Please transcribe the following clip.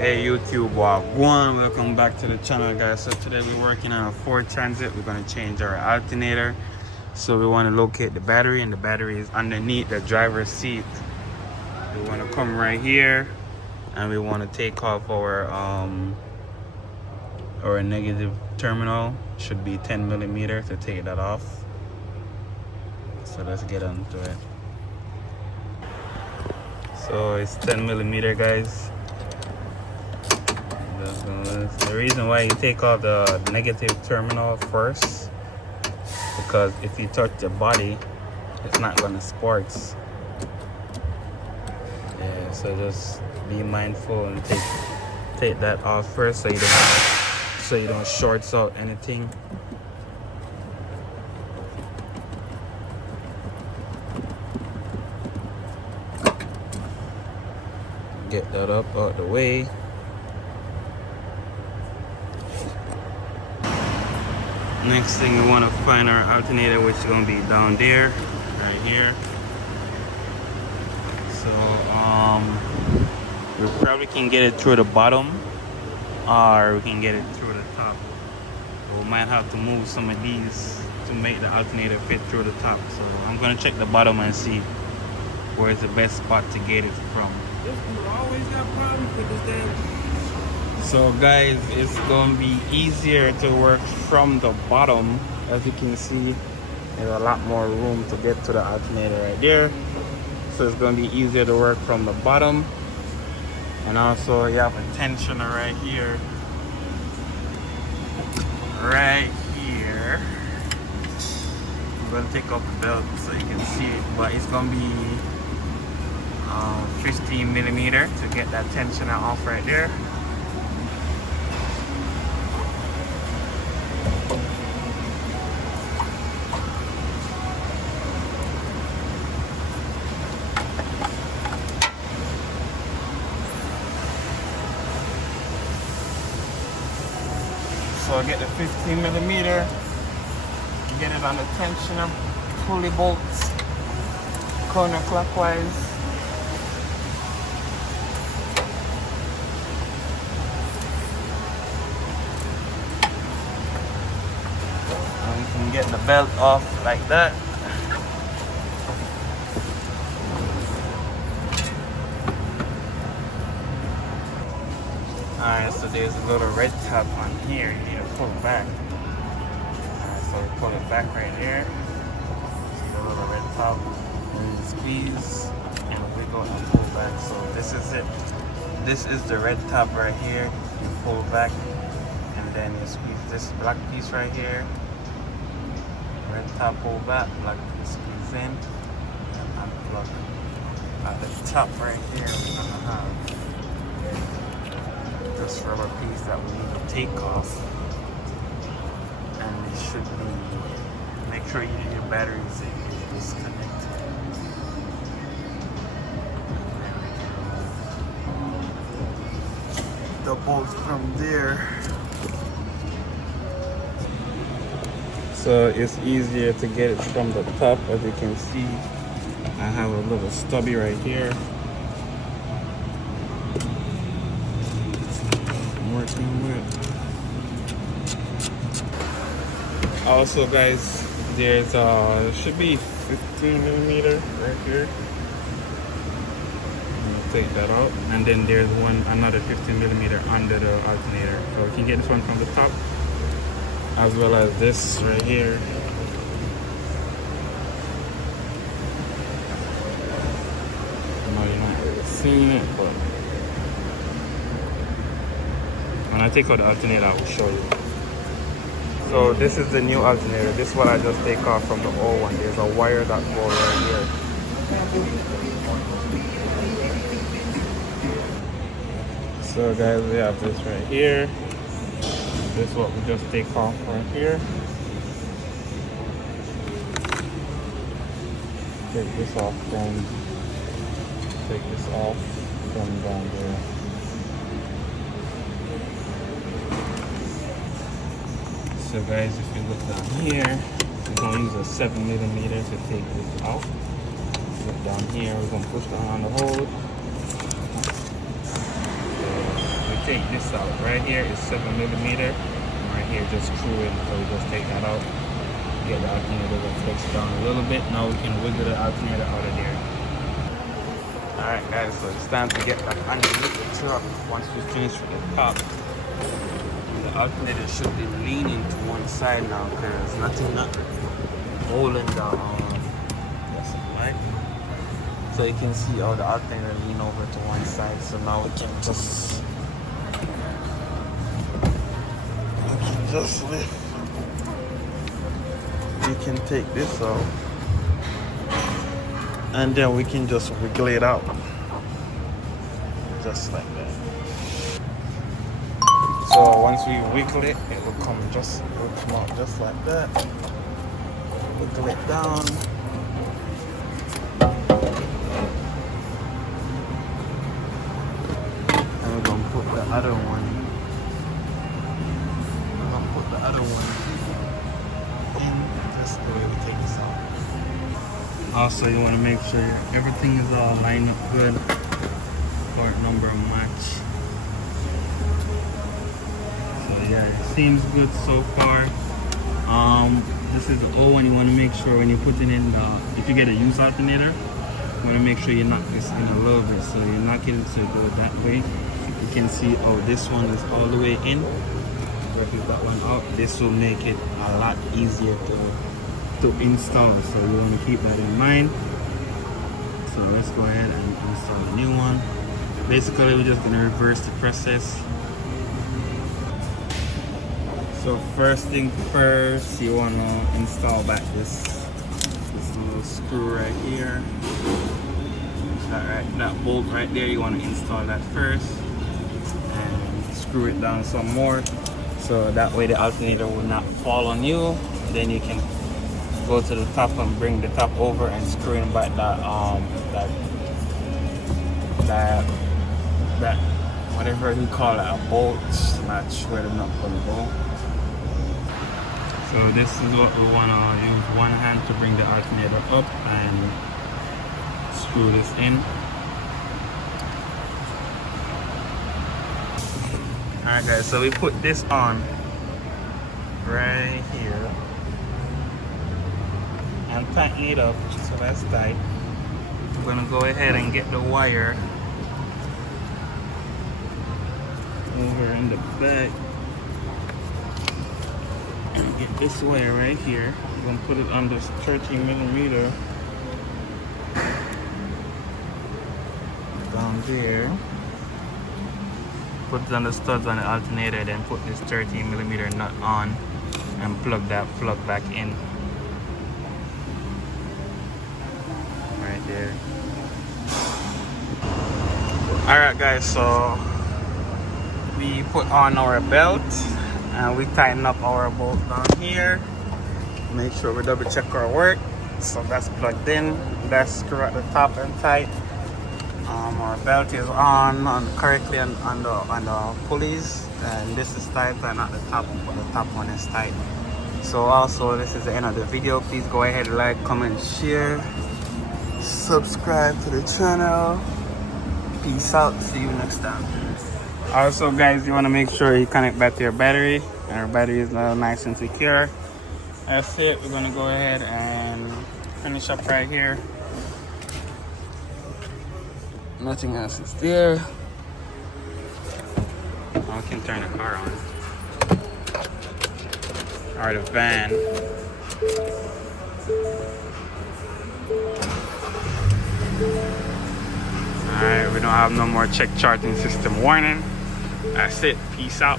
Hey YouTube, wagwan, welcome back to the channel guys. So today we're working on a Ford Transit. We're going to change our alternator. So we want to locate the battery, and the battery is underneath the driver's seat. We want to come right here and we want to take off our negative terminal. Should be 10 millimeter to take that off. So let's get onto it. So it's 10 millimeter guys. The reason why you take off the negative terminal first, because if you touch the body, it's not gonna spark. Yeah, so just be mindful and take that off first, so you don't short out anything. Get that up out the way. Next thing, we want to find our alternator, which is going to be down there, right here. So we probably can get it through the bottom, or we can get it through the top. We might have to move some of these to make the alternator fit through the top. So I'm going to check the bottom and see where's the best spot to get it from. Always got problems with this damn. So guys, it's going to be easier to work from the bottom. As you can see, there's a lot more room to get to the alternator right there. So it's going to be easier to work from the bottom. And also you have a tensioner right here. Right here. I'm going to take off the belt so you can see it. But it's going to be 15 millimeter to get that tensioner off right there. So I get the 15 millimeter, get it on the tensioner, pulley bolts, counterclockwise. And you can get the belt off like that. Alright, so there's a little red top on here. You need to pull it back. Alright, so we pull it back right here. See the little red top. And you squeeze and wiggle and pull back. So this is it. This is the red top right here. You pull back and then you squeeze this black piece right here. Red top, pull back, black piece squeeze in and unplug. At the top right here, we're gonna have this rubber piece that we need to take off, and it should be, make sure your battery is disconnected. The bolts from there. So it's easier to get it from the top. As you can see, I have a little stubby right here. Working with. Also guys, there's should be 15 millimeter right here. Take that out, and then there's another 15 millimeter under the alternator. So we can get this one from the top, as well as this right here. I know you're not really seeing it, but when I take out the alternator, I will show you. So this is the new alternator. This is what I just take off from the old one. There's a wire that goes right here. So guys, we have this right here. This is what we just take off right here. Take this off from down there. So guys, if you look down here, we're going to use a 7 millimeter to take this out. Look down here, we're going to push down on the hole. So we take this out. Right here is 7mm. Right here just screw in, so we just take that out. Get the alternator to flex down a little bit. Now we can wiggle the alternator out of there. Alright guys, so it's time to get back underneath the truck. Once we finish with the top, the alternator should be leaning to one side now because nothing not holding the right? So you can see how the alternator lean over to one side. So now we can just lift. We can take this out and then we can just wiggle it out just like that. So once we wiggle it, it will come out just like that. Wiggle it down. And we're gonna put the other one. Also, you want to make sure everything is all lined up good. Part number match. So yeah, it seems good so far. This is the old one. You want to make sure when you're putting in, if you get a used alternator, you want to make sure you knock this in a little bit. So you knock it so it goes that way. You can see, oh, this one is all the way in. But if that one out, this will make it a lot easier to install, so you want to keep that in mind. So let's go ahead and install a new one. Basically, we're just going to reverse the process. So first thing first, you want to install back this little screw right here. That bolt right there, you want to install that first and screw it down some more, so that way the alternator will not fall on you. Then you can go to the top and bring the top over and screw in back that whatever you call it, a bolt, match where the nut gonna go. So this is what we want to use, one hand to bring the alternator up and screw this in. Alright guys, so we put this on right here and tighten it up, so that's tight. I'm gonna go ahead and get the wire over in the back and get this wire right here. I'm gonna put it on this 13mm down there. Put it on the studs on the alternator, then put this 13mm nut on and plug that plug back in. Right there. Alright guys, so we put on our belt and we tighten up our bolt down here. Make sure we double check our work. So that's plugged in. That's screw at the top and tight. Our belt is on correctly on the pulleys, and this is tight and at the top, but the top one is tight. So also, this is the end of the video. Please go ahead, like, comment, share, subscribe to the channel. Peace out. See you next time. Also guys, you want to make sure you connect back to your battery, and our battery is nice and secure. That's it. We're gonna go ahead and finish up right here. Nothing else is there. Oh, I can turn the car on. Or the van. Alright, we don't have no more check charging system warning. That's it. Peace out.